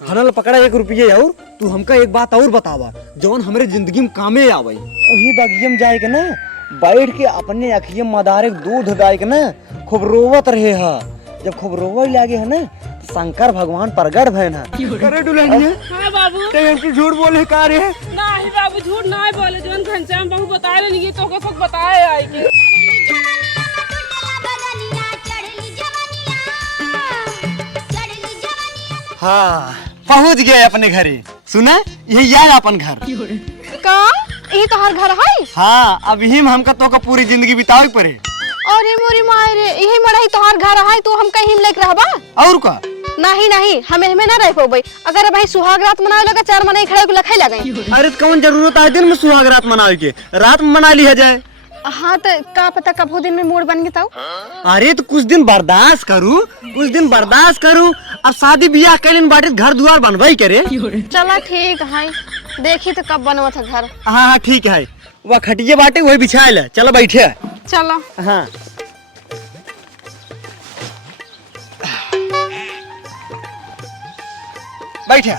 हनल पकड़ा 1 रुपये और तू हमका एक बात और बतावा जौन हमरे जिंदगी में कामे आवे। वही बगियम जाए के ना बैठ के अपने अखियम मदारे दूध दाए के ना खूब रोवत रहे हा। जब खूब रोवे लागे है ना तो शंकर भगवान प्रगट भयन है। अरे दुल्हनिया हां बाबू ते झूठ बोले का रे? नहीं बाबू झूठ नहीं बोले, जवन घनश्याम बाबू बताए नहीं तो के सब बताए आई के। हाँ पहुँच गए अपने घरे। सुना यही यार अपन घर का यही तोहार घर है? हाँ अब ही हमका तो का पूरी जिंदगी बितावे पड़े। अरे मोरी माय रे यही मड़ाई तोहार घर है तो हम कहीं लेके रहबा? और का नहीं हमें ना रह पाबे। अगर भाई सुहाग रात मनावे लगा 4 महीने खड़े को लखे लगे। अरे कौन जरूरत है दिन में सुहाग रात मनावे के, रात में मना लिया जाए। हाँ तो का पता कब दिन में मूड बन गया। अरे तो कुछ दिन बर्दाश्त करूँ। अब शादी ब्याह के बाटे घर द्वार बनवाई करे। चला ठीक है, देखी तो कब बनवा था घर। हाँ ठीक है, वह खटिए बाटे वही बिछाए ले। चलो बैठे। चलो हाँ बैठे।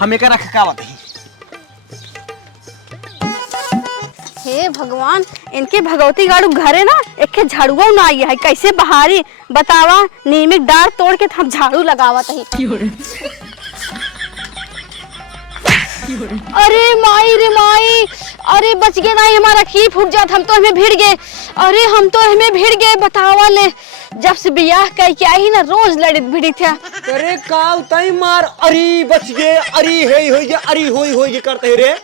हम एक रख का बात है। हे भगवान इनके भगवती गाड़ू घरे ना एक झाड़ुआ ना आई है। कैसे बहारी बतावा, नियमित डार तोड़ के हम झाड़ू लगावत ही। अरे माई रे माई, अरे बच गए नहीं हमारा खीर फूट जात। हम तो हमें भिड़ गए। अरे हम तो हमें भिड़ गए बतावा ले। जब से बियाह कह के आई ना रोज लड़ी भिड़ी थे। अरे काल तई मार अरी बच गए, अरी होई करते रे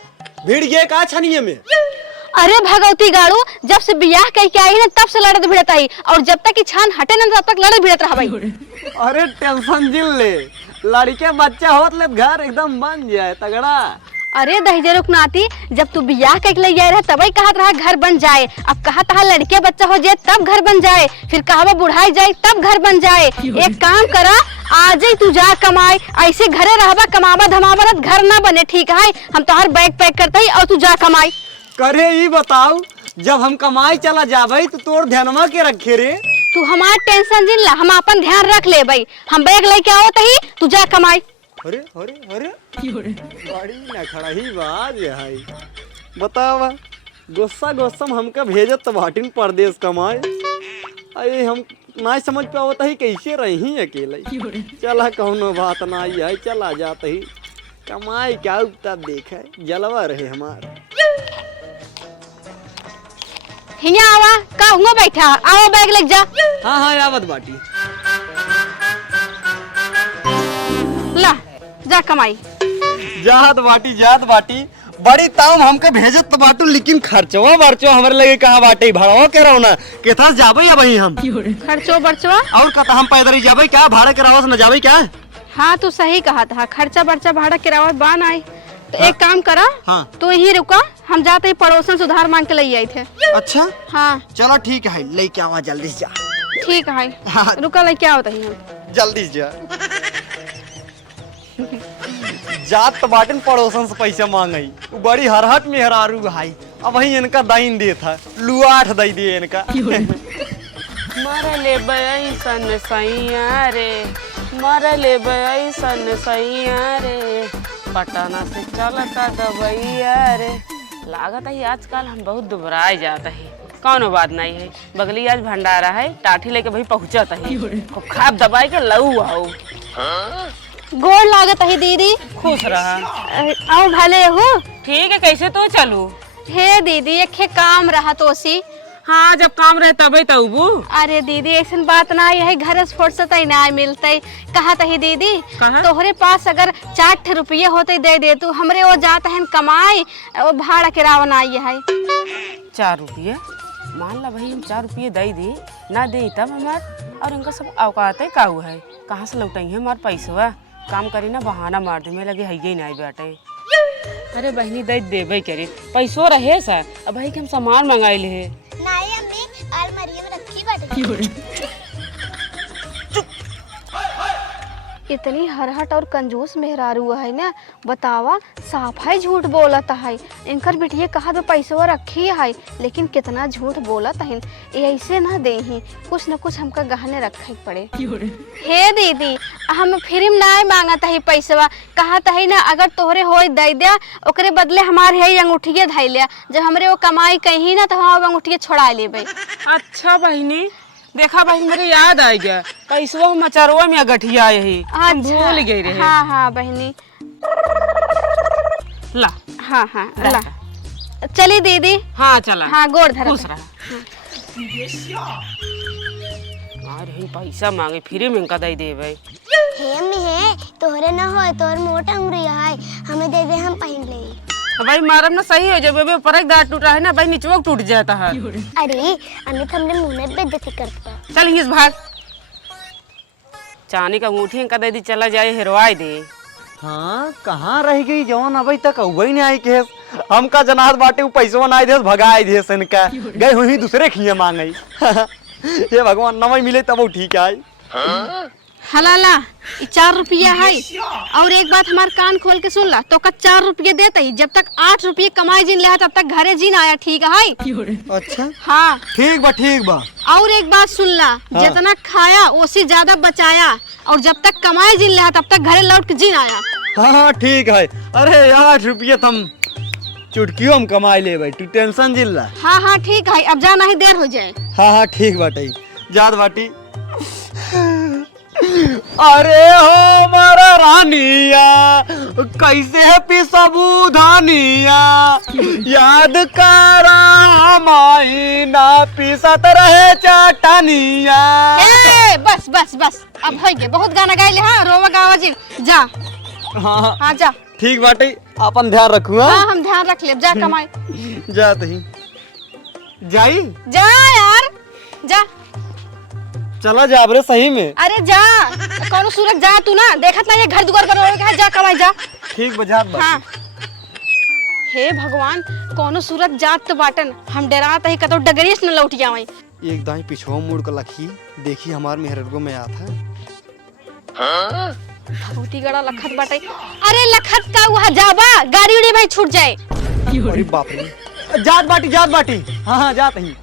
भिड़ गए का छनिए में। अरे भगवती गाड़ू जब से बियाह कह के आई ना तब से लड़त भिड़त आई, और जब तक की छान हटे ना तब तक लड़त भिड़त रहा भाई। अरे टेंशन जिल ले, लड़के बच्चा होत ले घर एकदम बन जाए तगड़ा। अरे दहिजे रुक नाती, जब तू बियाह कह के ले आए रहा तभी कहत रहा घर बन जाए। अब कहा था लड़के बच्चा हो जाए तब घर बन जाए, फिर कहा बुढ़ाई जाए तब घर बन जाए। एक काम करा आज ही तू जा कमाए, ऐसे घरे रहबा कमाबा धमाबा घर ना बने। ठीक है हम तो हर बैग पैक करते ही और तू जा कमाई करे। ही बताओ जब हम कमाई चला जाबे तो तोर ध्यानमा के रखे रे। तू हमार टेंशन जिन ला, हम अपन ध्यान रख ले भाई। हम बैग लेके आओ तही तू जा कमाई। अरे बड़ी ना खड़ा ही बात है। बतावा गुस्सा हमका भेजत तो भाटिन परदेश कमाए। अरे हम ना समझ पावत ही कैसे रही अकेले। चला कौनो बात ना है, चला जात ही कमाई क्या तब देखे जलवा रहे हमार। हिया आवा का हुआ बैठा, आओ बैग लेके जा। हाँ आवत बाटी। ला जा कमाई। जात बाटी बड़ी ताम हमके भेजत तो बाटू, लेकिन खर्चवा बर्चवा हमरे लगे कहाँ बाटे भाड़वा के रहो ना केथा जाबे या वही हम खर्चो बर्चवा और कथा हम पैदल ही जाबे क्या, भाड़ा के रावस न जाबे क्या। हाँ तू सही कहा था, खर्चा बर्चा भाड़ा किराया बान आई तो एक काम करा। हाँ। तू यही रुका, हम जाते ही पड़ोसन सुधार मांग के ले आए थे। अच्छा हाँ चलो ठीक है, लेके आवा जल्दी से जा। ठीक है हाँ। रुका लेके आओ तही हम जल्दी से जा। जात तो बाटन पड़ोसन से पैसा मांगई, बड़ी हरहट में हरारू भाई। अब वही इनका दाइन दे था लुआठ दई दे इनका। मरले बैसन सैया रे, मरले बैसन सैया रे, पटना से चलता दबैया रे। लागत है आजकल हम बहुत दुबराए जाता है। कौनो बात नहीं है, बगली आज भंडारा है, टाठी लेके भाई पहुंचता है। खूब खाब दबाई के लऊ आओ। गोड़ लागत है दीदी। खुश रहा। आओ भले हो। ठीक है कैसे तो चलू। हे दीदी एक काम रहा तो सी। हाँ जब काम रहे तबे तबू। अरे दीदी ऐसा बात ना है, घर से फुर्सत ही ना मिलते। कहा तही दीदी तोहरे पास अगर 4 रुपये होते दे तू, हमरे वो जाता है कमाई वो भाड़ा किराया ना है। 4 रुपये मान ला भाई, हम 4 रुपये दे दी ना दे तब हमार और इनका सब औकात है काऊ है, कहाँ से लौटाई है हमार पैसवा। काम करी ना बहाना मार दे, मैं लगे है ही नहीं बैठे। अरे बहनी दे देबे करे पैसो रहे सा, अब भाई के हम सामान मंगाई ले नहीं अम्मी अलमारी में रखी बाटे। इतनी हरहट और कंजूस मेहरारू है ना, बतावा साफ है झूठ बोलत है। इनकर बिटिया कहा तो पैसवा रखी है, लेकिन कितना झूठ बोलत है। ऐसे ना दे ही, कुछ न कुछ हमका गहने रखे पड़े। हे दीदी, हम फिर ना मांगत है पैसवा, कहत है ना अगर तोहरे हो दे दिया, ओकरे बदले हमारे है अंगूठिया धै लिया। जब हमरे वो कमाई कहीं ना तो हम अंगूठिया छोड़ा लेबे। अच्छा बहनी, देखा बहनी मेरे याद आ गया, पैसवा मचरवा में गठिया यही भूल गई रहे। हाँ हाँ बहनी, ला। हाँ हाँ ला, चली दीदी। हाँ चला। हाँ गोड़ धर। खुश रहा। अरे पैसा मांगे फिर में इनका दे देवे। हे में तोहरे ना हो, तोहर मोटा उंगली है, हमें दे दे, हम पहन ले। भाई मारम ना सही हो जब ऊपर एक दांत टूटा है ना भाई, नीचवा टूट जाता है। अरे अमित हमने मुंह में बेइज्जती करता। चल इस भाग। चांदी का अंगूठी इनका दे दी, चला जाए हेरवाई दे। हाँ कहाँ रह गई जवान, अभी तक वही नहीं आई केस। हमका जनात बाटे वो पैसवा ना दे भगाई दे इनका, गए हुई दूसरे खिए मांगई। ये भगवान नवई मिले तब वो ठीक है। हलाला 4 रुपया है। और एक बात हमार कान खोल के सुन ला, तो का 4 रुपये देते ही, जब तक 8 रुपये कमाई जिन ले तब तक घरे जिन आया, ठीक है? अच्छा हाँ ठीक बा ठीक बा। और एक बात सुन ला, जितना खाया उससे ज्यादा बचाया, और जब तक कमाई जिन ले तब तक घरे लौट के जिन आया। हाँ हाँ ठीक है। अरे 8 रुपये तुम चुटकियों हम कमाई ले भाई, तू टेंशन जिल्ला। हाँ हाँ ठीक है, अब जाना ही देर हो जाए। हाँ हाँ ठीक बाटे, जात बाटी। अरे हो मारा रानिया, कैसे है पिसबू धानिया, याद करा माई ना पिसत रहे चाटनिया। ए बस बस बस, अब हो गया, बहुत गाना गाइले। हाँ रोवा गावा जी, जा। हाँ हाँ जा। ठीक बाटे, अपन ध्यान रखू। हाँ हम ध्यान रख ले, जा कमाई। जात ही जाई, जा यार जा। चला जा रे सही में। अरे जा, कौन सूरज जा, तू ना देखत ना ये घर दुआर पर जा, कमाई जा। ठीक बजात बा। हाँ। हे भगवान, कौन सूरज जात तो बाटन, हम डरात ही कतो डगरीस न लौट जावई। एक दाई पिछवा मुड़ कर लखी, देखी हमार मेहरगो में आता है। भगवती गड़ा लखत बाटे। अरे लखत का वहाँ जाबा, गाड़ी उड़ी भाई छूट जाए। अरे बाप रे, जात बाटी जात बाटी। हाँ हाँ जात ही।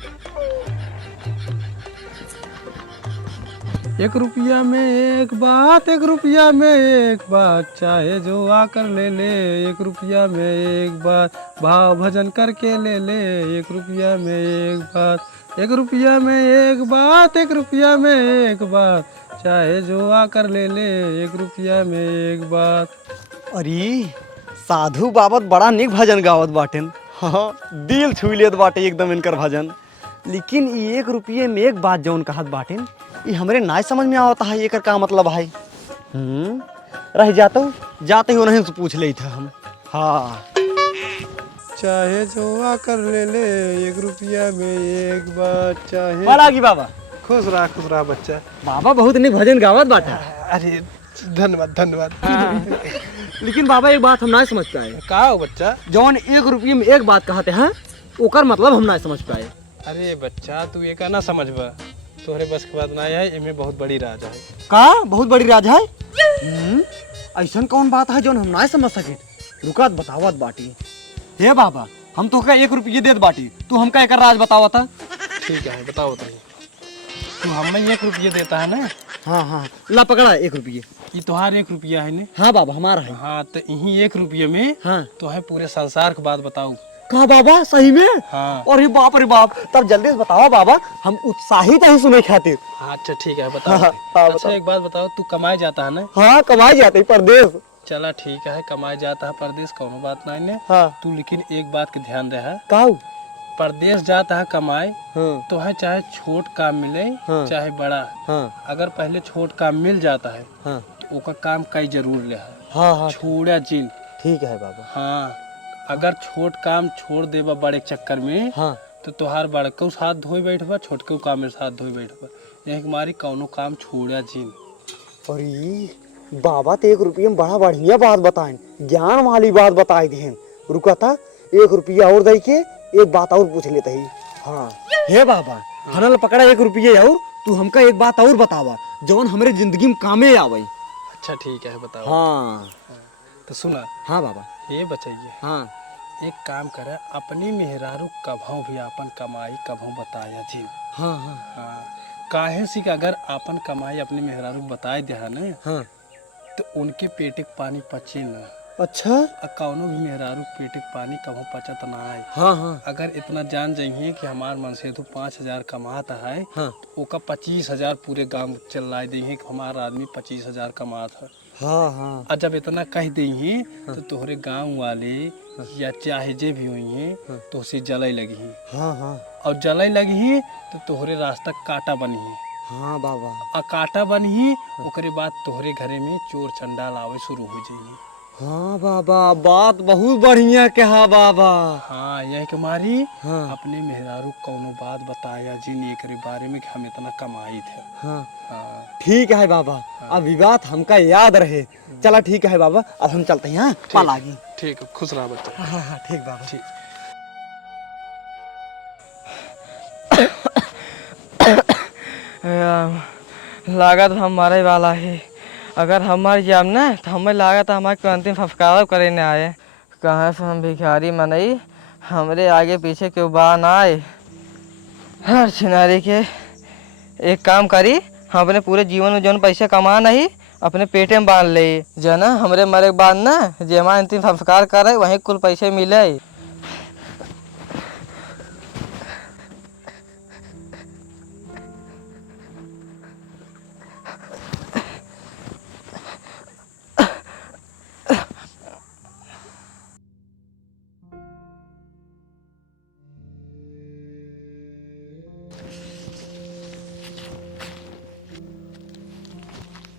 1 रुपया में एक बात, 1 रुपया में एक बात, चाहे जो आकर ले ले। 1 रुपया में एक बात, भाव भजन करके ले ले। 1 रुपया में एक बात, 1 रुपया में एक बात, 1 रुपया में एक बात, चाहे जो आकर ले ले। 1 रुपया में एक बात। अरे साधु बाबत बड़ा निक भजन गावत बाटेन। हाँ दिल छू लेत बाटे एकदम इनकर भजन। लेकिन 1 रुपये में एक बात जौन कहत बाटेन, ये हमरे ना समझ में आवता है, एकर का मतलब है। रह जाते ही उन्हें से पूछ ले था हम। हाँ चाहे जो आकर ले ले, 1 रुपया में एक बात, चाहे। बड़ा की बाबा। खुश रहा बच्चा। बाबा बहुत निक भजन गावत बाटा। अरे धन्यवाद धन्यवाद। लेकिन बाबा एक बात हम ना समझ पाए। का हो बच्चा? जौन 1 रुपये में एक बात कहते हैं, ओकर मतलब हम ना समझ पाए। अरे बच्चा तू ये का ना समझबा, तोहरे बस के बात ना है, एमे बहुत बड़ी राज है। का बहुत बड़ी राज है? ऐसन कौन बात है जौन हम ना समझ सके? रुकत बतावत बाटी। हे बाबा, हम तो 1 रुपये देत बाटी, तू हमका एक राज बतावता। ठीक है बताओ तू हमें 1 रुपये देता है ना? हाँ हाँ ला पकड़ा 1 रुपये। ये तुम्हारे 1 रुपया है ना? हाँ बाबा हमारा है। हाँ तो यही 1 रुपये में हाँ तो है पूरे संसार की बात बताऊं। कहा बाबा सही में? हाँ। अरे बाप, तब जल्दी से बताओ बाबा, हम उत्साहित हैं सुने खातिर। अच्छा ठीक है बताओ। हाँ, अच्छा बताओ। एक बात बताओ, तू कमाए जाता है ना? हाँ कमाई जाते परदेश। चला ठीक है, कमाए जाता है परदेश, कोनो बात नहीं ने। हाँ तू लेकिन एक बात के ध्यान दे है, काऊ। परदेश जाता है कमाए हाँ तो है चाहे छोट काम मिले हाँ। चाहे बड़ा, हाँ अगर पहले छोट काम मिल जाता है हाँ तो ओका काम कई जरूर ले है। हाँ हाँ छोड़ा जिन। ठीक है बाबा। हाँ अगर छोट काम छोड़ देबा बड़े चक्कर में हाँ तो तोहार बड़के साथ धोई बैठबा, छोटके काम मेरे साथ धोई बैठबा, यही मारी कौनो काम छोड़ा जिन। अरे बाबा तो 1 रुपये में बड़ा बढ़िया बात बताएं, ज्ञान वाली बात बताए दें। रुका था 1 रुपया और दे के एक बात और पूछ लेते ही। हाँ हे बाबा, हनल पकड़ा 1 रुपये और तू हमका एक बात और बतावा जौन हमरे जिंदगी में कामे आवे। अच्छा ठीक है बताओ। हाँ तो सुना। हाँ बाबा। ये बचाइए। हाँ एक काम करे, अपनी मेहरारू कभों भी अपन कमाई कभों बताया जी। हाँ हाँ हाँ, काहे से कि अगर अपन कमाई अपनी मेहरारू बताए दिया न हाँ। तो उनके पेटे के पानी पचे न। अच्छा। कौनो भी मेहरारू पेटे के पानी कभों पचत ना आए। हाँ हाँ अगर इतना जान जाइए कि हमार मन से तो 5,000 कमाता है, हाँ तो ओका 25,000 पूरे गांव चिल्लाए देंगे कि हमारा आदमी 25,000 कमाता है। हाँ हाँ और जब इतना कह देंगे तो तोहरे गांव वाले या चाहे जे भी हुई तो उसे जलाई लगी है। हाँ हाँ और जलाई लगी है तो तोहरे रास्ता काटा बनी है। हाँ बाबा। और काटा बनी है ओकरे बाद तोहरे घरे में चोर चंडाल आवे शुरू हो जाइए। हाँ बाबा, बात बहुत बढ़िया कहा बाबा। हाँ यही के मारी हाँ अपने मेहरारू कौनो बात बताया जी ने एकरे बारे में कि हम इतना कमाई थे। हाँ हाँ ठीक है बाबा। अब ये बात हमका याद रहे। चला ठीक है बाबा, अब हम चलते हैं। हाँ पाल आ गई। ठीक है, खुश रहा बच्चा। हाँ हाँ ठीक बाबा। ठीक। लागत हमारे वाला है। अगर हमारे जाम ना तो हमें लागत हमारे को अंतिम फफकार करे न आए। कहाँ से हम भिखारी मनई, हमरे आगे पीछे क्यों बान आए। हर छिनारी के एक काम करी, हम अपने पूरे जीवन में जौन पैसे कमा नहीं अपने पेटे में बांध ले, जो ना हमरे मरे के बाद ना जे हमारे अंतिम फफकार करे वहीं कुल पैसे मिले।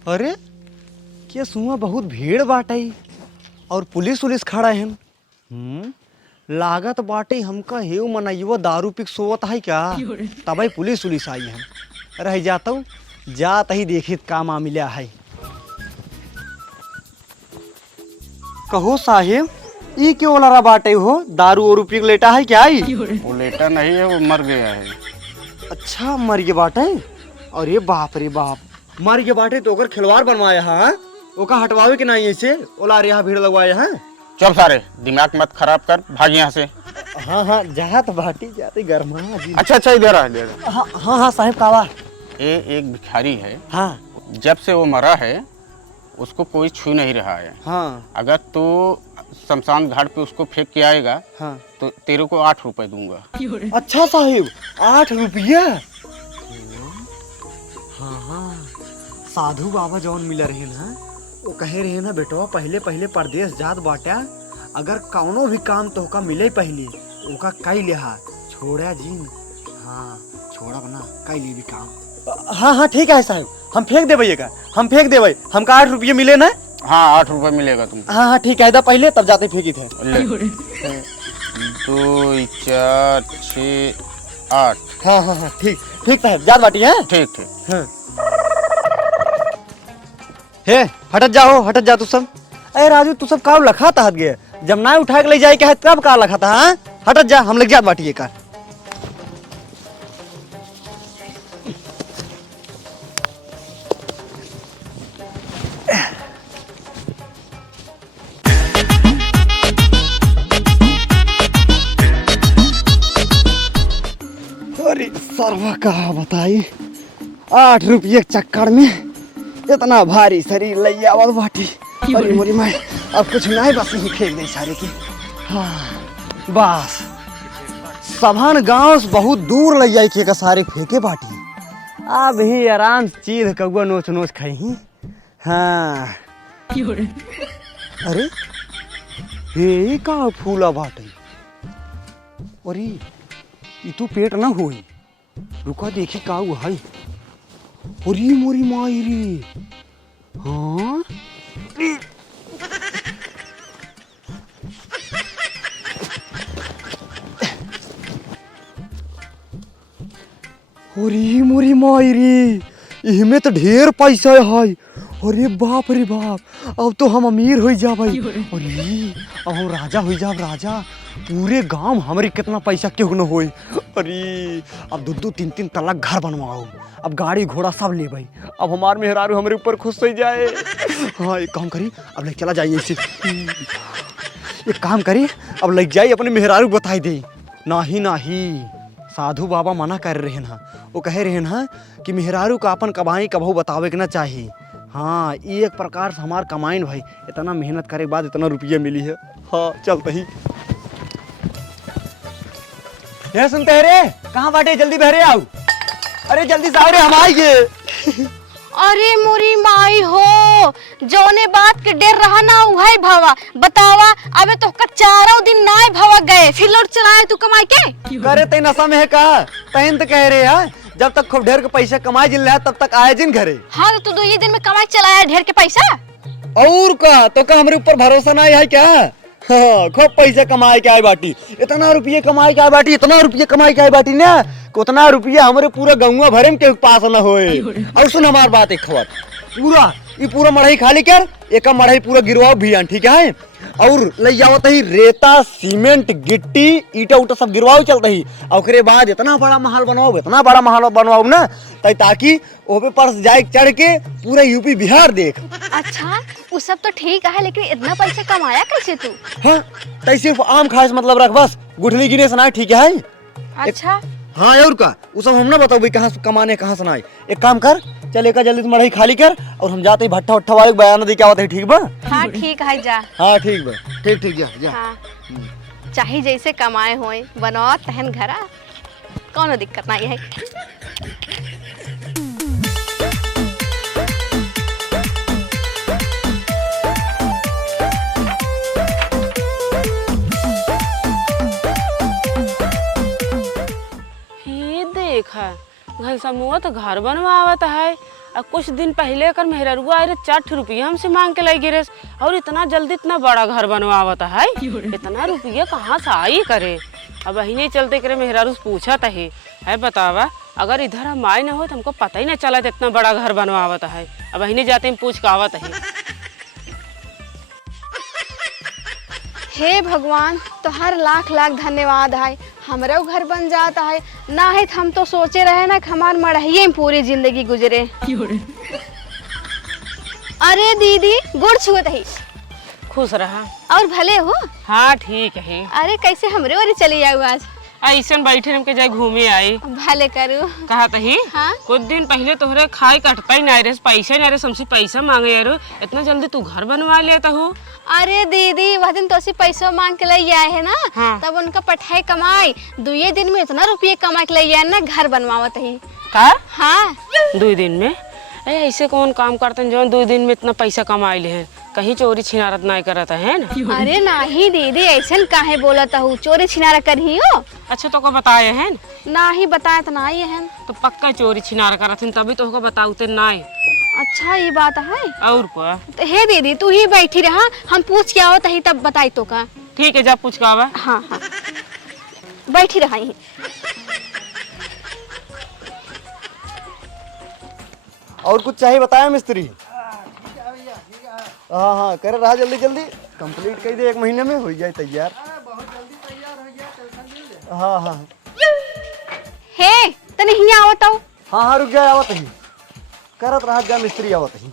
अरे क्या सुआ बहुत भीड़ बाटे और पुलिस उलिस खड़ा है। लागत बाटे हमका हेव मनइयो दारू पिक सोवत है क्या, तब पुलिस उलिस आई है। रह जाता हूँ, जात ही देखित का मामला है। कहो साहेब, ये क्यों लड़ा बाटे हो, दारू और पिक लेटा है क्या? वो लेटा नहीं है, वो मर गया है। अच्छा मर गया बाटे। अरे बाप रे बाप, मर गया बाटे तो ओकर खिलवाड़ बनवाया है। ओका हटवावे के नहीं ऐसे ओला रे यहाँ भीड़ लगवाया है। चल सारे, दिमाग मत खराब कर, भाग यहाँ से। हाँ हाँ जात बाटी जाते गरमा जी। अच्छा इधर आ, इधर आ। हाँ हाँ हाँ साहब कावा। ये एक भिखारी है। हाँ जब से वो मरा है उसको कोई छू नहीं रहा है। हाँ अगर तू शमशान घाट पे उसको फेंक के आएगा हाँ तो तेरे को 8 रुपए दूंगा। अच्छा साहिब 8 रुपया। हाँ हाँ साधु बाबा जौन मिला रहे ना, वो कहे रहे ना बेटवा पहले पहले परदेश जात बाटा, अगर कौनो भी काम तो का मिले पहले उनका कई लिहा छोड़ा जीन। हाँ छोड़ा बना कई ले भी काम। हाँ हाँ ठीक है साहब, हम फेंक देवे का, हम फेंक देवे। हमका 8 रुपये मिले ना। हाँ 8 रुपए मिलेगा तुमको। हाँ हाँ ठीक है, इधर पहले तब जाते फेंकी थे। 2 4 6 8। हाँ हाँ हाँ ठीक ठीक साहब, जात बाटी है। ठीक ठीक। हाँ। हे हटत जाओ, हटत जा तू सब। अरे राजू तू सब का लखा था गए, जब ना उठा के ले जाए क्या है तब का लखा था। हाँ हटत जा, हम लग जात बाटी कार। अरे सर्वा कहा बताई, 8 रुपये के चक्कर में इतना भारी शरीर ले आवत बाटी। अरे मोरी माई, अब कुछ नहीं, बस यही फेंक दे सारे की। हाँ बस सभान गांव से बहुत दूर ले जाए के सारे फेंके बाटी। अब ही आराम से चीज कौआ नोच नोच खाई। हाँ अरे ये का फूला बाटे। अरे ये तो पेट ना होई, रुका देखी का हुआ है। अरे मोरी माई रे। हाँ अरे मोरी माई रे, इहमें तो ढेर पैसा है। अरे बाप रे बाप, अब तो हम अमीर हो जा भाई। अरे अब हम राजा हो जा, राजा। पूरे गांव हमारी कितना पैसा क्यों न होई। अरे अब 2-3 तल्ला घर बनवाओ, अब गाड़ी घोड़ा सब ले भाई। अब हमार मेहरारू हमारे ऊपर खुश हो जाए। हाँ एक काम करी, अब लेके चला जाइए इसे। एक काम करी, अब लग जाइए अपने मेहरारू बताई दे। नाही नाही, साधु बाबा मना कर रहे हैं, वो कह रहे हैं कि मेहरारू का अपन कमाई कबहू बतावे के ना चाहिए। हाँ ये एक प्रकार से हमार कमाइन भाई, इतना मेहनत करे के बाद इतना रुपया मिली है। हाँ चलते ही। ये सुनते रे, कहाँ बाटे, जल्दी बहरे आओ। अरे जल्दी से आओ रे, हम आएंगे। अरे मोरी माई हो, जौने बात के डर रहा ना उहे भवा बतावा। अबे तो का 4 दिन नाय भवा गए, फिर लौट चलाए तू कमाई के। करे ते नशा में है का, तैन तो कह रहे हैं जब तक खूब ढेर के पैसा कमाए जिन रहा तब तक आए जिन घरे। हाँ तो 2 दिन में कमाई चलाया ढेर के पैसा। और का तो का हमारे ऊपर भरोसा नहीं है क्या? हाँ खूब पैसे कमाए के आए बाटी, इतना रुपये कमाए के आए बाटी, इतना रुपये कमाए के आए बाटी ना, उतना रुपया हमारे पूरा गौवा भरे में के पास न होए। और सुन हमार बात एक खबर, पूरा मढ़ई खाली कर, एक मढ़ई पूरा गिरवाओ भी, ठीक है? और ले जाओ तही रेता सीमेंट गिट्टी ईटा उटा सब गिरवाओ चलता ही। और बाद इतना बड़ा महल बनवाओ, इतना बड़ा महल बनवाओ ना, ताकि ओपे पर जाए चढ़ के पूरा यूपी बिहार देख। अच्छा वो सब तो ठीक है, लेकिन इतना पैसा कमाया कैसे तू? हाँ तै सिर्फ आम खास मतलब रख, बस गुठली गिने सुनाए, ठीक है? अच्छा हाँ और का वो सब हम ना बताओ भाई, कहाँ कमाने कहाँ सुनाए। एक काम कर, चल एक जल्दी मढ़ई खाली कर, और हम जाते ही भट्ठा उट्ठा वाले बयान दे क्या होता है, ठीक बा? हाँ ठीक है जा। हाँ ठीक बा, ठीक जा। हाँ चाहे जैसे कमाए होए बनाओ तहन घरा, कौनो दिक्कत नहीं है। देखा घनसमुआ तो घर बनवावत है, और कुछ दिन पहले कर मेहरुआ आए 60 रुपया हमसे मांग के लाई गिरे, और इतना जल्दी इतना बड़ा घर बनवावत है, इतना रुपया कहाँ से आई करे। अब अही चलते करे मेहरारू से पूछा है बतावा, अगर इधर हम आए ना हो तो हमको पता ही नहीं चला इतना बड़ा घर बनवावत है। अब अही जाते हम पूछ के आवत है। हे भगवान तोहर लाख लाख धन्यवाद है, हमारा घर बन जाता है ना है। हम तो सोचे रहे ना कि हमार मढ़ाइये में पूरी जिंदगी गुजरे। अरे दीदी गुड़ छुअत है। खुश रहा और भले हो? हाँ ठीक है। अरे कैसे हमरे वाली चली जाऊ आज? ऐसा बैठे हम के जाए घूमे आई। भले करू। कहा तही हाँ? कुछ दिन पहले तोहरे खाए कटता ही नहीं रे, पैसा नहीं रे, हमसे पैसा मांगे यार, इतना जल्दी तू घर बनवा लेता हो। अरे दीदी वह दिन तो पैसा मांग के ले आए है ना। हाँ। तब उनका पठाई कमाई 2 दिन में इतना रुपये कमा के ले आए ना, घर बनवावत ही। का? हाँ 2 दिन में? ऐसे कौन काम करते हैं जो 2 दिन में इतना पैसा कमा ले हैं? कहीं चोरी छिनारत नहीं करता है ना? अरे नहीं दीदी ऐसा काहे बोलता हूँ, चोरी छिनारा कर ही हो। अच्छा तो को बताए हैं? नहीं बताया तो नहीं है। तो पक्का चोरी छिनारा करत हैं, तभी तो को बताऊते नहीं। अच्छा ये बात है। और क्या? तो हे दीदी तू ही बैठी रहा, हम पूछ के आओ तही तब बताई तो का। ठीक है जा पूछ के आवा। हाँ हाँ बैठी रहा ही। और कुछ चाहिए बताया मिस्त्री? हाँ कर रहा, जल्दी कंप्लीट कर दे, 1 महीने में हो जाए तैयार। हाँ हे तने हिया आवत हो। हाँ रुक जाए, आवत ही करत रहा जा मिस्त्री, आवत ही।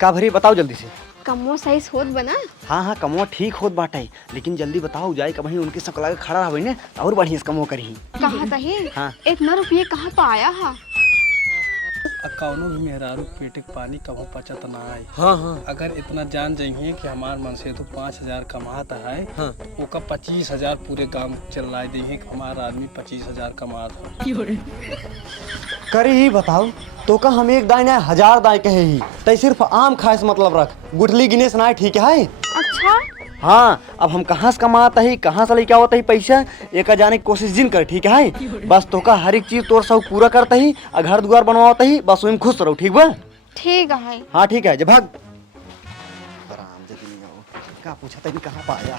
का भरी बताओ जल्दी से। कमो सही होत बना। हाँ कमो ठीक होत बाटे, लेकिन जल्दी बताओ जाए कहीं उनके सब लगे खड़ा रहे ने और बढ़िया से कमो करही। कहा तही हाँ। इतना रुपये कहाँ पाया हा? कौनो भी मेहरारू पेटे के पानी कभो पचत ना आए। हाँ अगर इतना जान जाइए कि हमार मन से तो 5,000 कमाता है, हाँ। ओका 25,000 पूरे गांव चला देंगे कि हमारा आदमी 25,000 कमाता है। करी ही बताओ तो का हम 1 दाई ना 1000 दाई कहे ही, तै सिर्फ आम खाए से मतलब रख, गुठली गिने से ना, ठीक है? अच्छा हाँ अब हम कहाँ से कमाता ही, कहाँ से लेके आवता ही पैसा, एक जाने की कोशिश जिन कर, ठीक है? बस तो का हर एक चीज तोर सब पूरा करता ही, घर द्वार बनवाता ही, बस वही खुश रहो, ठीक बा? ठीक है। हाँ ठीक है, जब भाग का पूछा था कहाँ पाया।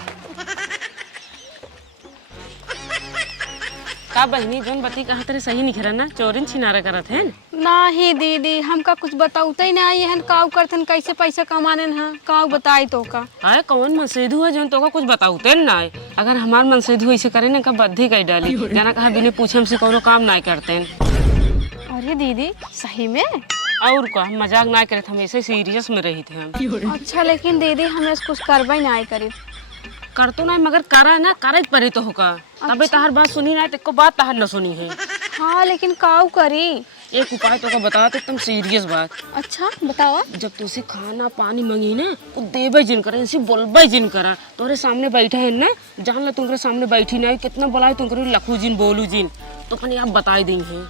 का बहनी जोन बती कहा तेरे सही नहीं खरा ना चोरिन छिनारा करत है नहीं दीदी हमका कुछ बताऊते ही नहीं हन काऊ करथन कैसे पैसा कमाने हैं काऊ बताई तो का आए कौन मनसेधु है जोन तो का कुछ बताऊते ना है अगर हमार मनसेधु ऐसे करे ना का बद्धी कई डाली जाना कहा बिना पूछे हमसे कोनो काम नहीं करते हैं। अरे दीदी सही में? और का हम मजाक ना करे थे, हम ऐसे सीरियस में रही थे हम। अच्छा लेकिन दीदी हमें कुछ करवाई नहीं करी कर तो नहीं मगर करा ना करे परे तो होगा तबे तहर बात सुनी ना तो बात तहर न सुनी है। हाँ लेकिन काऊ करी एक उपाय तो का बता तो एकदम सीरियस बात। अच्छा बताओ। जब तुझसे खाना पानी मंगी ना तो देवे जिन करे ऐसे बोलबे जिन करा तोरे सामने बैठा है ना जान ला तुम्हारे सामने बैठी ना कितना बोला तुमको लखू जिन बोलू जिन तो अपने आप बताई देंगे।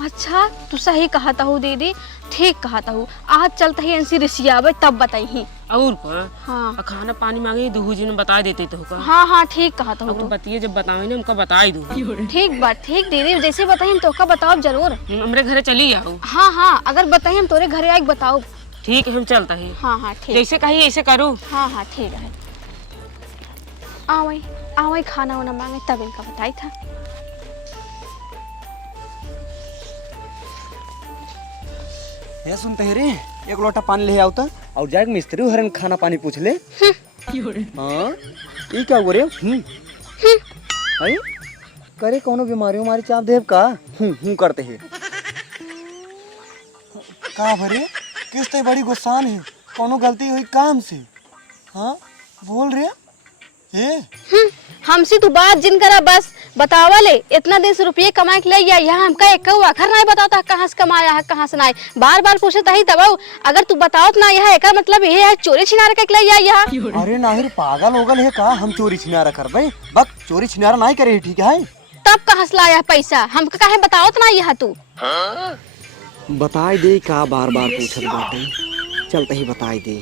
अच्छा तू सही कहता हूँ दीदी ठीक कहता हूँ आज चलता ही ऐसी रिसियावे तब बताई ही। और का हाँ खाना पानी मांगे दूहू जी ने बता देते तो का। हाँ हाँ ठीक कहता अब तो हूँ बतिए जब बतावे ना हमका बताई दू। ठीक बात ठीक दीदी जैसे बताई तो का बताओ जरूर। हमरे घरे चली आओ। हाँ हाँ अगर बताई हम तोरे घरे आके बताओ। ठीक है हम चलता है। हाँ हाँ ठीक जैसे कही ऐसे करूँ। हाँ हाँ ठीक है आवई खाना वाना मांगे तब इनका बताई था। ये सुनते हैं रे एक लोटा पानी ले आवता और जाके मिस्त्री हरन खाना पानी पूछ ले। हाँ ये क्या हो रे अरे करे कोनो बीमारी उमारी चाप देव का करते हैं का भरे किस ते बड़ी गुस्सान है कोनो गलती हुई काम से। हाँ बोल रहे हमसे तू बात जिन करा बस बतावा ले इतना दिन से रुपये कमा के ले या यहाँ हमका एक आखिर नहीं बताता कहाँ से कमाया है कहाँ से नहीं बार बार पूछे तही दबाओ अगर तू बताओ ना यह एक मतलब ये है चोरी छिनारा के ले यहाँ। अरे नाहिर पागल होगल है का हम चोरी छिनारा कर भाई बक चोरी छिनारा नहीं करे ठीक है। तब कहाँ से लाया पैसा हमका काहे बताओ ना यह तू बताई दे का बार बार पूछत बाटे चलते ही बताई दे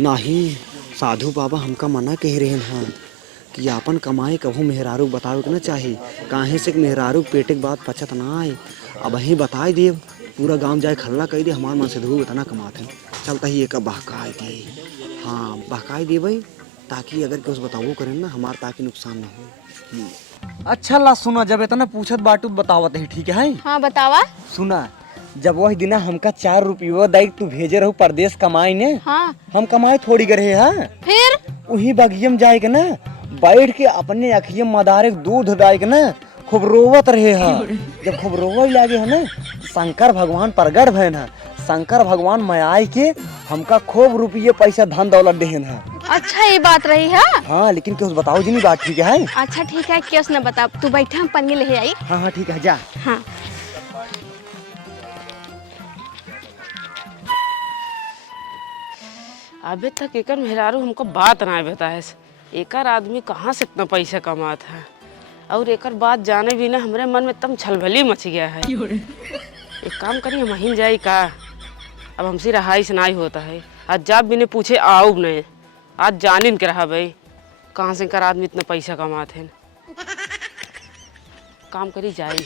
नहीं साधु बाबा हमका मना कह रहे हैं कि आपन कमाई कभू मेहरारू बतावे के ना चाही काहे से मेहरारू पेटे के बाद पचत ना आए अब ही बताई दे पूरा गांव जाए खल्ला कही दे हमार मन से धू इतना कमाते हैं चलता ही एक बहकाई दे। हाँ बहकाई दे भाई ताकि अगर कुछ बताओ करें ना हमार ताकि नुकसान ना हो। अच्छा ला सुना जब इतना पूछत बाटू बतावत है ठीक है। हाँ बतावा सुना जब वही दिन हमका 4 रुपये दाई तू भेजे रहो परदेश कमाई ने। हाँ हम कमाई थोड़ी करे है फिर वही बगियम जाए के ना बैठ के अपने अखिये मदारे दूध दाए के ना खूब रोवत रहे है। जब खूब रोवे लगे है ना शंकर भगवान प्रगट भय ना शंकर भगवान मयाई के हमका खूब रुपये पैसा धन दौलत देहन है। अच्छा ये बात रही है। हाँ लेकिन क्यों बताओ जी नहीं बात ठीक है। अच्छा ठीक है क्यों न बता तू बैठा हम पन्नी ले आई। हाँ हाँ ठीक है जा। हाँ अभी तक एक मेहरारू हमको बात ना बताए एकर आदमी कहाँ से इतना पैसा कमाता है और एकर बात जाने भी ना हमारे मन में एकदम छलभली मच गया है। एक काम करिए महीन जाई का अब हमसे रहाई से नहीं होता है आज जब बिने पूछे आओ नहीं आज जानिन के रहा भाई कहाँ से एकर आदमी इतना पैसा कमाते हैं काम करी जाए।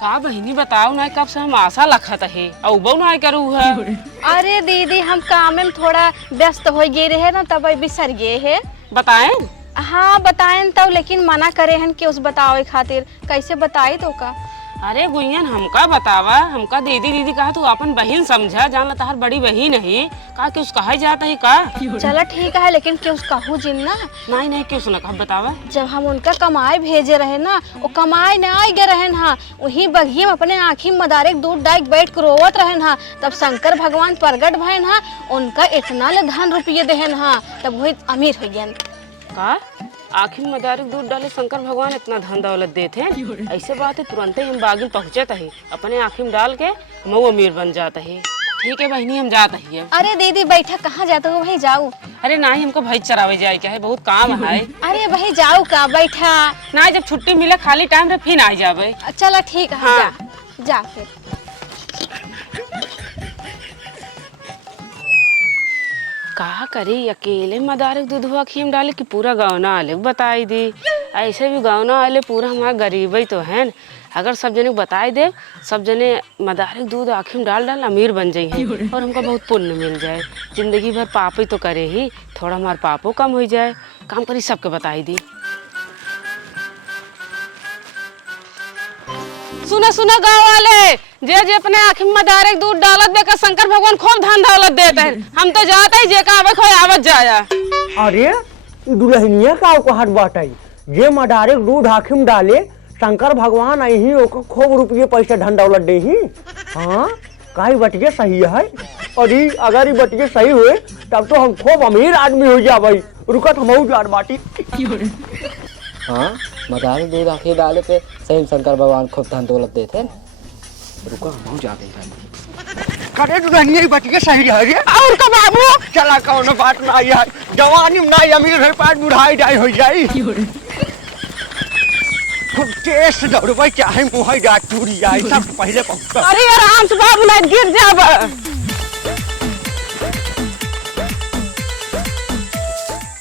का बहिनी बताओ ना कब से हम आशा लखत है और ना करू है। अरे दीदी हम काम में थोड़ा व्यस्त हो गए रहे ना तब बिसर गए है। बताएं हाँ बताएं तब लेकिन मना करे हन कि उस बतावे खातिर कैसे बताई तो का। अरे गुइयन हमका बतावा हमका दीदी दीदी कहा तू अपन बहन समझा जान तार बड़ी बहन है का कि उसका जाता है का। चलो ठीक है लेकिन कि उसका हूँ जिन्ना नहीं नहीं क्यों सुना कहा बतावा। जब हम उनका कमाई भेजे रहे ना वो कमाई ना आई गए रहे ना वही बघी में अपने आँखी मदारे दूध डाइक बैठ कर रोवत रहे ना तब शंकर भगवान प्रगट भय ना उनका इतना ले धन रुपये देहन हा तब वही अमीर हो गए का आखिर मदारी दूध डाले शंकर भगवान इतना धन दौलत देते हैं ऐसे बात है तुरंत ही हम बागिन पहुँचता है अपने आँखी में डाल के हम अमीर बन जाता है। ठीक है बहनी हम जाता ही। अरे दीदी बैठा कहाँ जाते हो वही जाओ। अरे नहीं हमको भाई चरावे जाए क्या है बहुत काम है। अरे वही जाओ का बैठा ना जब छुट्टी मिले खाली टाइम रे फिर आ जावे। चलो ठीक है हाँ। जा फिर। का करी अकेले मदारक दूधवा खीम डाले कि पूरा गौना वाले को बताई दी। ऐसे भी गौना वाले पूरा हमारा गरीब ही तो है। अगर सब जने को बताई दे, सब जने मदारक दूध आँखी में डाल डाल अमीर बन जाए और हमको बहुत पुण्य मिल जाए। जिंदगी भर पाप ही तो करे ही, थोड़ा हमारा पापों कम हो जाए। काम करी सबके बताई दी। सुना सुना गाँव वाले, जे अपने आँख में मदारक दूध डालत देकर शंकर भगवान खूब धन दौलत देते हैं। हम तो जाते ही जे का आवे खोए आवत जाया। अरे दुल्हनिया का कहत बाटई, जे मदारक दूध आँखी में डाले शंकर भगवान आई ओकर खूब रुपये पैसा धन दौलत दे ही। हाँ काई बटिए सही है। अरे अगर ये बटिए सही हुए तब तो हम खूब अमीर आदमी हो जाए। रुकत हम जाट बाटी। हाँ मदारक दूध आँखें डाले पे सही शंकर भगवान खूब धन दौलत देते। रुको हम जाते हैं। करे दुल्हनिया बटिए सही है रे। और का बाबू चला कौन बात ना यार, जवानी में ना अमीर है पाट बुढ़ाई जाए हो जाई। खूब टेस्ट दौड़बै चाहे मुहै डाट टूरी जाए सब पहले पहुंच। अरे आराम से बाबू ना गिर जाब।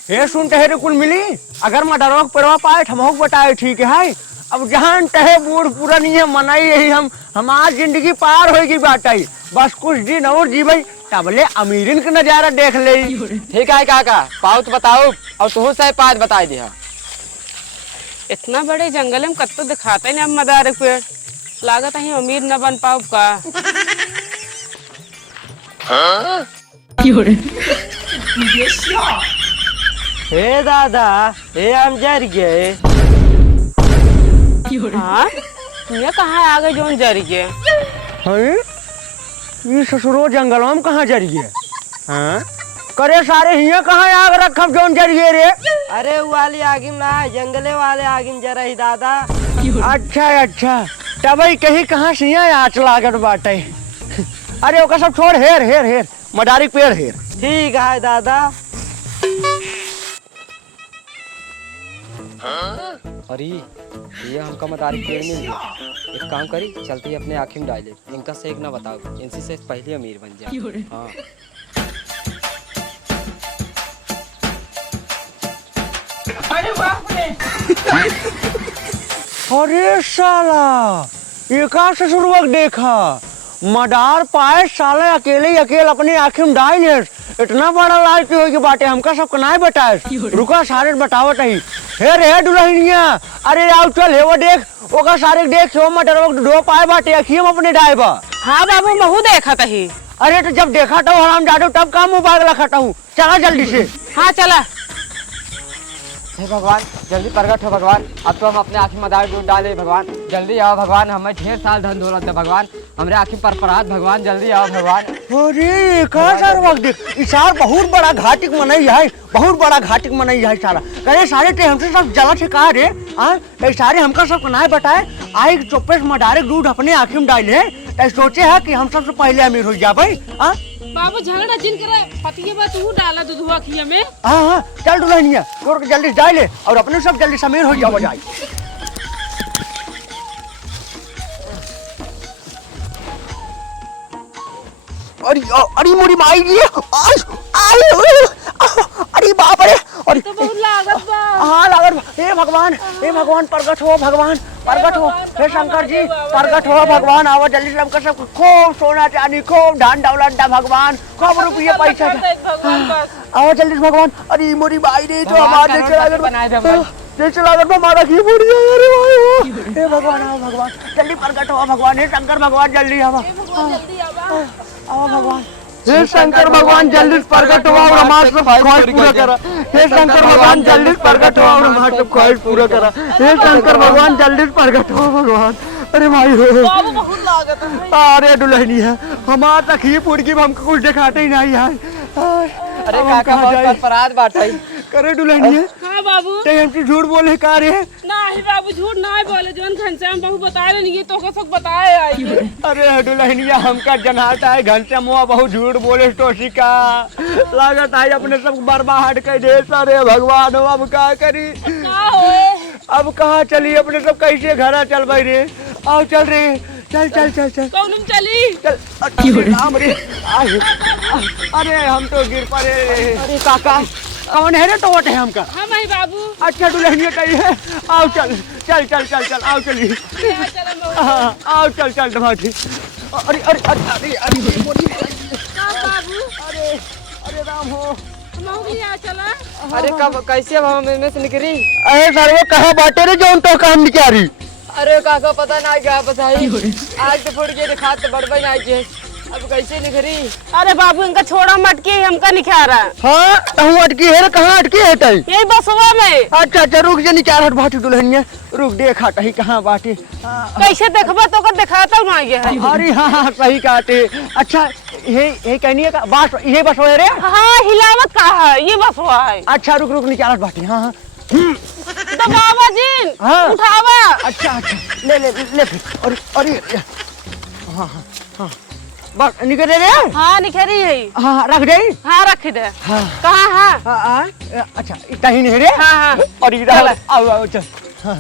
हे सुन टहे कुल मिली, अगर मडरवा परवा पाए हमहू बताए ठीक है। अब जहाँ टहे बूढ़ पूरा नहीं है मनाई यही हम हमार जिंदगी पार होगी बाटाई। बस कुछ दिन और जीवई तबले अमीरिन के नजारा देख ले। ठीक है काका, पाओ तो बताओ और तुह से पाँच बता दिया। इतना बड़े जंगल में कत्तो दिखाते नहीं हम मदारक पेड़, लागत है अमीर न बन पाओ का। हे दादा हे हम जर गए। हाँ ये कहाँ आ गए जोन जरी के। ये ससुरो जंगल में कहाँ जर गए। हाँ करे सारे हिया कहाँ आग रखब जोन जर गए रे। अरे वाली आगिम ना जंगले वाले आगिम जरा ही दादा। अच्छा अच्छा तब कहीं कहाँ से आँच लागत बाटे। अरे ओका सब छोड़, हेर हेर हेर मदारी पेड़ हेर। ठीक है दादा। अरे ये हमका मदारी पेड़ मिल गया। एक काम करी चलते ही अपने आँखी में डाले, इनका से एक ना बताओ, इनसे से पहले अमीर बन जाए। हाँ अरे साला ये का ससुरवक देखा मदार पाए साले अकेले अपने आँखी में डाल ले। इतना बड़ा लालची हो कि बाटे हमका सब कनाए बताए। रुका सारे बतावत ही। हेर हे दुल्हनिया, अरे आओ चल हे वो देख ओका सारे देख हो मदरवक दो पाए बाटे अखियम अपने डायबा। हाँ बाबू महू देखा ही। अरे तो जब देखा था हराम जादू तब काम मुबारक लखता हूँ। चला जल्दी से। हाँ चला। हे भगवान जल्दी प्रकट हो भगवान, अब तो हम अपने आँखी मदार दूध डाले। भगवान जल्दी आओ भगवान, हमें ढेर साल धन दौलत है भगवान, हमारे आँखी पर परात भगवान जल्दी आओ भगवान। अरे कहाँ सारा वक्त देख इसार बहुत बड़ा घाटिक मनई है, बहुत बड़ा घाटिक मनई है सारा। करे सारे ते हमसे सब जला से कहा रे। हाँ सारे हमका सब कनाए बताए आई चौपे मदारक दूध अपने आँखी में डाले। सोचे है कि हम सबसे पहले अमीर हो जा भाई। बाबू झगड़ा जिन करे पतिये बा तू डाला दूधवा खिया में। हाँ चल दुल्हनिया तोड़ के जल्दी डाले और अपने सब जल्दी समीर हो जाओ जाए। अरे अरे मोरी माई जी अरे बाप रे। अरे तो बहुत लागत बा। हाँ लागत। हे भगवान प्रकट हो, भगवान प्रकट हो। हे शंकर जी प्रकट हो भगवान, आवा जल्दी से हमका सब खूब सोना चांदी खूब धन दौलत दा भगवान, खूब रुपये पैसा आवा जल्दी से भगवान। अरे मोरी बाई रे तो हमारे जैसे लागत हमारा की बुढ़ी है। अरे भाई हे भगवान आओ भगवान जल्दी प्रकट हो भगवान। हे शंकर भगवान जल्दी आवा आवा भगवान। हे शंकर भगवान जल्दी प्रकट हो और हमारे सब ख्वाहिश पूरा करा। हे शंकर भगवान जल्दी प्रकट हो और हमारे सब ख्वाहिश पूरा करा। हे शंकर भगवान जल्दी प्रकट हो भगवान। अरे भाई बाबू बहुत लागत है। अरे दुल्हनी है हमारा तक ही पूरी हमको कुछ दिखाते ही नहीं है। अरे काका बहुत परात बात है। करे दुल्हनी है। हाँ बाबू हमसे झूठ बोले का रे। नहीं बाबू झूठ नहीं बोले, जोन घनश्याम बाबू बताए नहीं तो का सब बताए आई। अरे दुल्हनिया हमका जनाता है घनश्याम बहुत झूठ बोले टोसी का लागत है अपने सब बर्बाद कर दे। अरे भगवान हो अब क्या करी, अब कहाँ चली अपने सब कैसे घर चल भाई रे। आओ चल रे चल चल चल चल कौन चली चल। राम रे अरे हम तो गिर पड़े। अरे काका कौन है रे टोट है हमका? हम ही बाबू। अच्छा दुल्हनिया कही है। आओ चल चल चल चल चल आओ चलिए। हाँ, आओ चल चल भाटी। अरे अरे अरे अरे अरे बाबू अरे अरे राम हो। चला। अरे कब कैसे अब हम इनमें से निकली? अरे सर वो कहाँ बाटे रे जो तो काम नहीं क्या रही? अरे काका पता ना क्या बताई, आज तो फुट गए खाद तो बड़बड़ ना आई, अब कैसे निकली? अरे बाबू इनका छोड़ा मटके हमका निखा रहा। हाँ कहूँ अटकी है रे, कहाँ अटकी है तई? यही बसवा में। अच्छा अच्छा रुक जा, चार हट बाटी दुल्हनिया रुक देख हट ही कहाँ बाटी। कैसे देखबा तो कर दिखाता हूँ आगे है। अरे हाँ हाँ सही काटे। अच्छा ये कहनी है का बास ये बस हो रे? हाँ हिलावत का है ये बसवा है। अच्छा रुक रुक चार हट बाटी। हाँ हाँ तो बाबा जी हाँ। उठावा। अच्छा अच्छा ले ले ले फिर। अरे अरे हाँ हाँ हाँ बस निकल रे। हाँ निखरी है। हाँ हाँ रख दे। हाँ रख दे। हाँ कहाँ है? हाँ अच्छा कहीं नहीं रे। हाँ हाँ अरे आओ आओ चल। हाँ